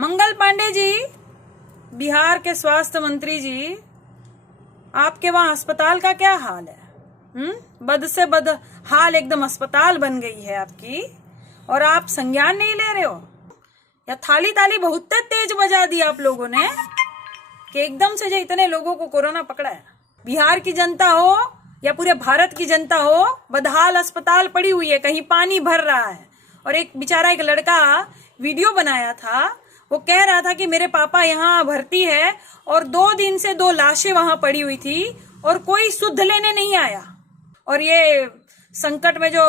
मंगल पांडे जी, बिहार के स्वास्थ्य मंत्री जी, आपके वहां अस्पताल का क्या हाल है? बद से बद हाल एकदम अस्पताल बन गई है आपकी, और आप संज्ञान नहीं ले रहे हो? या थाली ताली बहुत तेज बजा दी आप लोगों ने कि एकदम से जो इतने लोगों को कोरोना पकड़ा है। बिहार की जनता हो या पूरे भारत की जनता हो, बदहाल अस्पताल पड़ी हुई है, कहीं पानी भर रहा है। और एक बेचारा एक लड़का वीडियो बनाया था, वो कह रहा था कि मेरे पापा यहाँ भर्ती है और 2 दिन से 2 लाशें वहां पड़ी हुई थी और कोई सुध लेने नहीं आया। और ये संकट में जो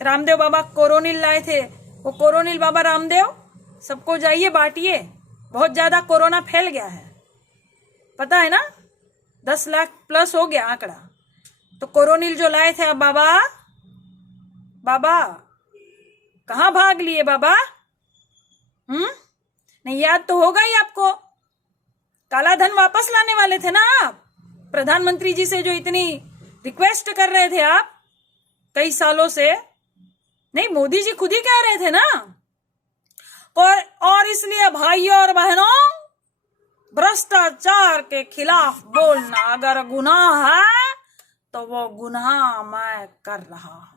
रामदेव बाबा कोरोनिल लाए थे, वो कोरोनिल बाबा रामदेव सबको जाइए बांटिए, बहुत ज्यादा कोरोना फैल गया है, पता है ना, 10 लाख प्लस हो गया आंकड़ा। तो कोरोनिल जो लाए थे अब बाबा कहाँ भाग लिए बाबा? नहीं याद तो होगा ही आपको, काला धन वापस लाने वाले थे ना आप, प्रधानमंत्री जी से जो इतनी रिक्वेस्ट कर रहे थे आप कई सालों से। नहीं, मोदी जी खुद ही कह रहे थे ना। और इसलिए भाइयों और बहनों, भ्रष्टाचार के खिलाफ बोलना अगर गुनाह है तो वो गुनाह मैं कर रहा हूं।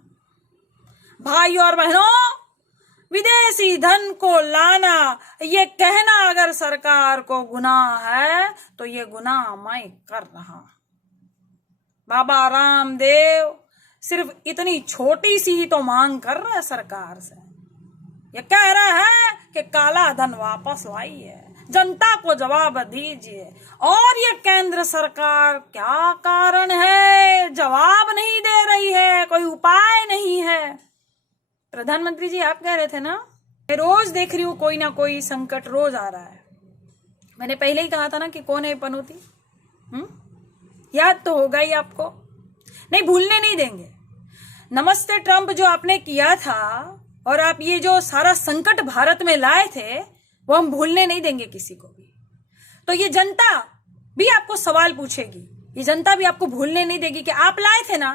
भाइयों और बहनों, विदेशी धन को लाना, ये कहना अगर सरकार को गुनाह है तो ये गुनाह मैं कर रहा हूं। बाबा रामदेव सिर्फ इतनी छोटी सी ही तो मांग कर रहा है सरकार से, ये कह रहा है कि काला धन वापस लाइए, जनता को जवाब दीजिए। और ये केंद्र सरकार क्या कारण है जवाब नहीं दे रही है, कोई उपाय नहीं है। प्रधानमंत्री जी आप कह रहे थे ना, मैं रोज देख रही हूं कोई ना कोई संकट रोज आ रहा है। मैंने पहले ही कहा था ना कि कौन है पनौती, याद तो होगा ही आपको, नहीं भूलने नहीं देंगे। नमस्ते ट्रंप जो आपने किया था और आप ये जो सारा संकट भारत में लाए थे, वो हम भूलने नहीं देंगे किसी को भी। तो ये जनता भी आपको सवाल पूछेगी, ये जनता भी आपको भूलने नहीं देगी कि आप लाए थे ना,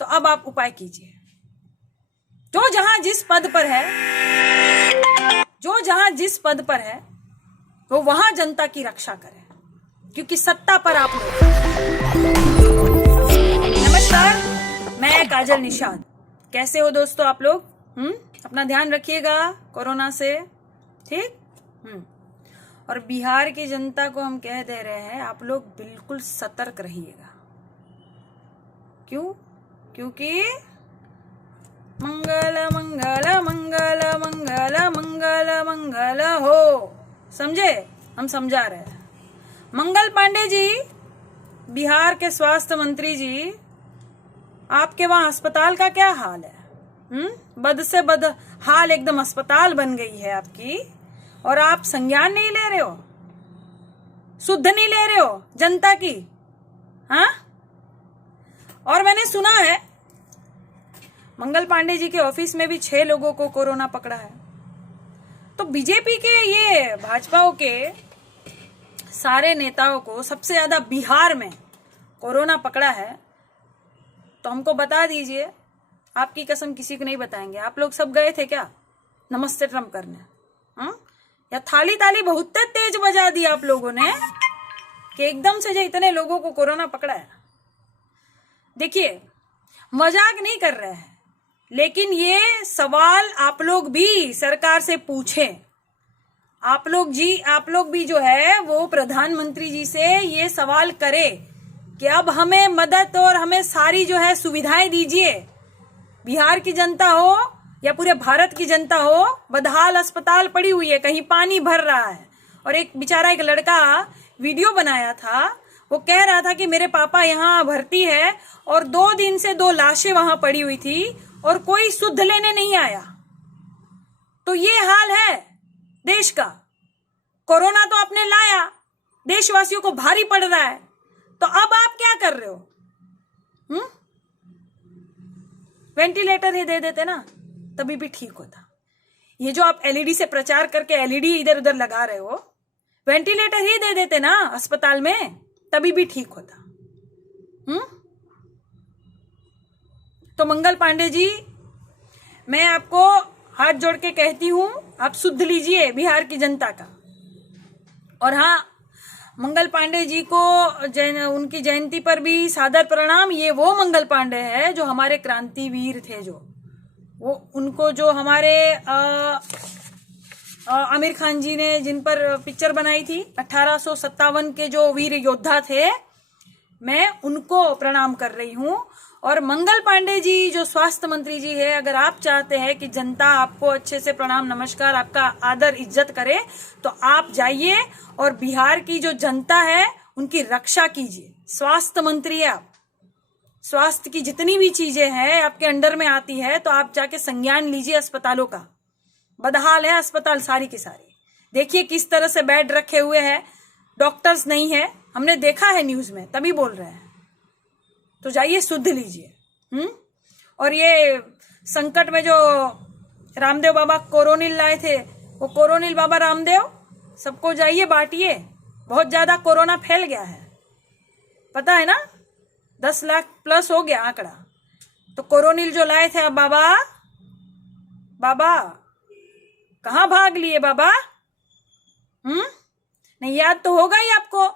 तो अब आप उपाय कीजिए। जो जहां जिस पद पर है, जो जहां जिस पद पर है, वो वहां जनता की रक्षा करे, क्योंकि सत्ता पर आप लोग। नमस्कार, मैं काजल निषाद। कैसे हो दोस्तों आप लोग? अपना ध्यान रखिएगा कोरोना से, ठीक? और बिहार की जनता को हम कह दे रहे हैं, आप लोग बिल्कुल सतर्क रहिएगा। क्यों? क्योंकि मंगल मंगल मंगल मंगल मंगल मंगल हो, समझे? हम समझा रहे हैं। मंगल पांडे जी, बिहार के स्वास्थ्य मंत्री जी, आपके वहां अस्पताल का क्या हाल है? बद से बद हाल एकदम अस्पताल बन गई है आपकी, और आप संज्ञान नहीं ले रहे हो, शुद्ध नहीं ले रहे हो जनता की। हाँ, और मैंने सुना है मंगल पांडे जी के ऑफिस में भी 6 लोगों को कोरोना पकड़ा है। तो बीजेपी के ये भाजपाओं के सारे नेताओं को सबसे ज्यादा बिहार में कोरोना पकड़ा है, तो हमको बता दीजिए। आपकी कसम किसी को नहीं बताएंगे। आप लोग सब गए थे क्या नमस्ते ट्रंप करने? या थाली ताली बहुत तेज बजा दी आप लोगों ने कि एकदम से जो इतने लोगों को कोरोना पकड़ा है। देखिए, मजाक नहीं कर रहे हैं, लेकिन ये सवाल आप लोग भी सरकार से पूछें। आप लोग भी जो है वो प्रधानमंत्री जी से ये सवाल करें कि अब हमें मदद और हमें सारी जो है सुविधाएं दीजिए। बिहार की जनता हो या पूरे भारत की जनता हो, बदहाल अस्पताल पड़ी हुई है, कहीं पानी भर रहा है। और एक बेचारा एक लड़का वीडियो बनाया था, वो कह रहा था कि मेरे पापा यहाँ भर्ती है और 2 दिन से 2 लाशें वहां पड़ी हुई थी और कोई सुध लेने नहीं आया। तो ये हाल है देश का। कोरोना तो आपने लाया, देशवासियों को भारी पड़ रहा है, तो अब आप क्या कर रहे हो? वेंटिलेटर ही दे देते ना, तभी भी ठीक होता। ये जो आप एलईडी से प्रचार करके एलईडी इधर उधर लगा रहे हो, वेंटिलेटर ही दे देते ना अस्पताल में, तभी भी ठीक होता। तो मंगल पांडे जी, मैं आपको हाथ जोड़ के कहती हूं आप शुद्ध लीजिए बिहार की जनता का। और हाँ, मंगल पांडे जी को उनकी जयंती पर भी सादर प्रणाम। ये वो मंगल पांडे है जो हमारे क्रांतिवीर थे, जो वो उनको जो हमारे आमिर खान जी ने जिन पर पिक्चर बनाई थी 1857 के जो वीर योद्धा थे, मैं उनको प्रणाम कर रही हूँ। और मंगल पांडे जी जो स्वास्थ्य मंत्री जी है, अगर आप चाहते हैं कि जनता आपको अच्छे से प्रणाम नमस्कार, आपका आदर इज्जत करे, तो आप जाइए और बिहार की जो जनता है उनकी रक्षा कीजिए। स्वास्थ्य मंत्री है आप, स्वास्थ्य की जितनी भी चीजें हैं आपके अंडर में आती है, तो आप जाके संज्ञान लीजिए अस्पतालों का। बदहाल है अस्पताल सारी की सारी। देखिए किस तरह से बेड रखे हुए हैं, डॉक्टर्स नहीं है, हमने देखा है न्यूज में, तभी बोल रहे हैं। तो जाइए शुद्ध लीजिए। और ये संकट में जो रामदेव बाबा कोरोनिल लाए थे, वो कोरोनिल बाबा रामदेव सबको जाइए बांटिए। बहुत ज्यादा कोरोना फैल गया है, पता है ना, 10 लाख प्लस हो गया आंकड़ा। तो कोरोनिल जो लाए थे, अब बाबा कहाँ भाग लिए बाबा? नहीं याद तो होगा ही आपको।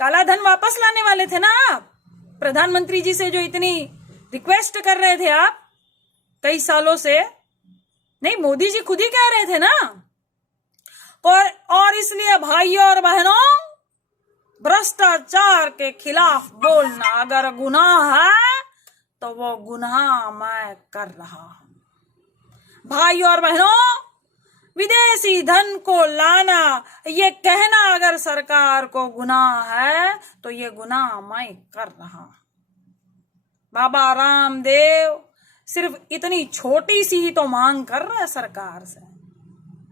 काला धन वापस लाने वाले थे ना आप, प्रधानमंत्री जी से जो इतनी रिक्वेस्ट कर रहे थे आप कई सालों से। नहीं, मोदी जी खुद ही कह रहे थे ना। और इसलिए भाइयों और बहनों, भ्रष्टाचार के खिलाफ बोलना अगर गुनाह है तो वो गुनाह मैं कर रहा हूं। भाइयों और बहनों, विदेशी धन को लाना, ये कहना अगर सरकार को गुनाह है तो ये गुनाह मैं कर रहा हूं। बाबा रामदेव सिर्फ इतनी छोटी सी ही तो मांग कर रहा है सरकार से।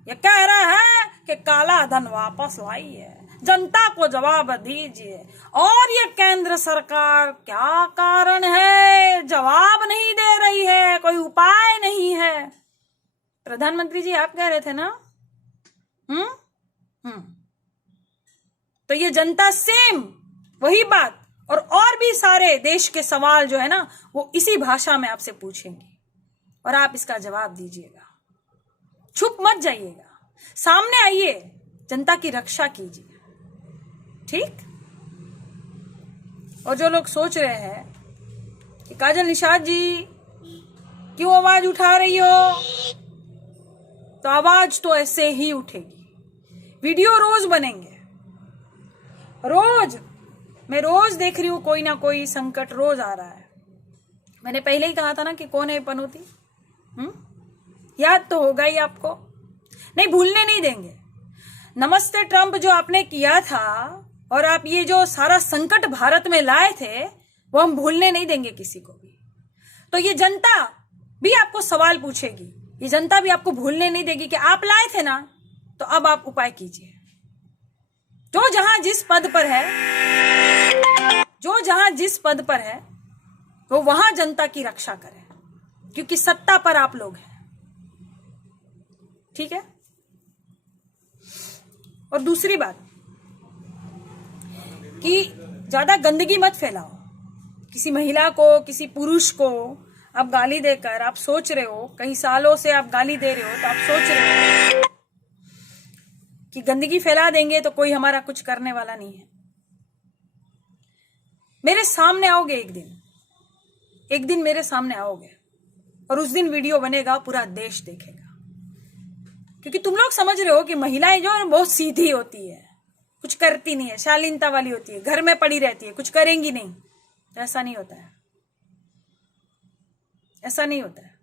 ये कह रहा है कि काला धन वापस लाइए, जनता को जवाब दीजिए। और ये केंद्र सरकार क्या कारण है जवाब नहीं दे रही है, कोई उपाय नहीं है। प्रधानमंत्री जी आप कह रहे थे ना। तो ये जनता सेम वही बात और भी सारे देश के सवाल जो है ना, वो इसी भाषा में आपसे पूछेंगे और आप इसका जवाब दीजिएगा। छुप मत जाइएगा, सामने आइए, जनता की रक्षा कीजिए, ठीक। और जो लोग सोच रहे हैं कि काजल निषाद जी क्यों आवाज उठा रही हो, तो आवाज तो ऐसे ही उठेगी। वीडियो रोज बनेंगे, रोज मैं रोज देख रही हूं कोई ना कोई संकट रोज आ रहा है। मैंने पहले ही कहा था ना कि कौन है पनौती, याद तो होगा ही आपको, नहीं भूलने नहीं देंगे। नमस्ते ट्रंप जो आपने किया था और आप ये जो सारा संकट भारत में लाए थे, वो हम भूलने नहीं देंगे किसी को भी। तो ये जनता भी आपको सवाल पूछेगी, ये जनता भी आपको भूलने नहीं देगी कि आप लाए थे ना, तो अब आप उपाय कीजिए। जो जहां जिस पद पर है, जो जहां जिस पद पर है, वो वहां जनता की रक्षा करे, क्योंकि सत्ता पर आप लोग हैं, ठीक है। और दूसरी बात कि ज्यादा गंदगी मत फैलाओ। किसी महिला को, किसी पुरुष को आप गाली देकर आप सोच रहे हो, कई सालों से आप गाली दे रहे हो, तो आप सोच रहे हो कि गंदगी फैला देंगे तो कोई हमारा कुछ करने वाला नहीं है। मेरे सामने आओगे एक दिन मेरे सामने आओगे और उस दिन वीडियो बनेगा, पूरा देश देखेगा। क्योंकि तुम लोग समझ रहे हो कि महिलाएं जो है बहुत सीधी होती है, कुछ करती नहीं है, शालीनता वाली होती है, घर में पड़ी रहती है, कुछ करेंगी नहीं। तो ऐसा नहीं होता है, ऐसा नहीं होता है।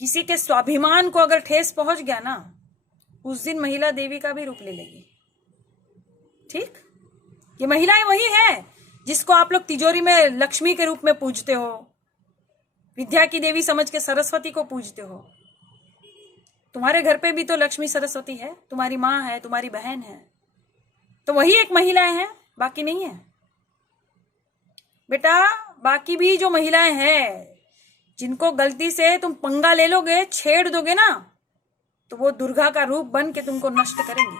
किसी के स्वाभिमान को अगर ठेस पहुंच गया ना, उस दिन महिला देवी का भी रूप ले लेगी, ठीक। ये महिलाएं वही है जिसको आप लोग तिजोरी में लक्ष्मी के रूप में पूजते हो, विद्या की देवी समझ के सरस्वती को पूजते हो। तुम्हारे घर पे भी तो लक्ष्मी सरस्वती है, तुम्हारी माँ है, तुम्हारी बहन है, तो वही एक महिलाएं हैं, बाकी नहीं है बेटा। बाकी भी जो महिलाएं हैं जिनको गलती से तुम पंगा ले लोगे, छेड़ दोगे ना, तो वो दुर्गा का रूप बन के तुमको नष्ट करेंगी।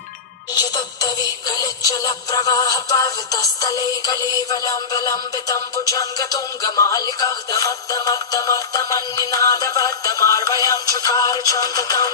प्रवाह पावितस्थले कलेवलम्बलम्बितं भुजङ्गतुङ्गमालिकः दमद्दमद्दमद्दमन्निनादवद्दमार्वयं चकार चन्दतां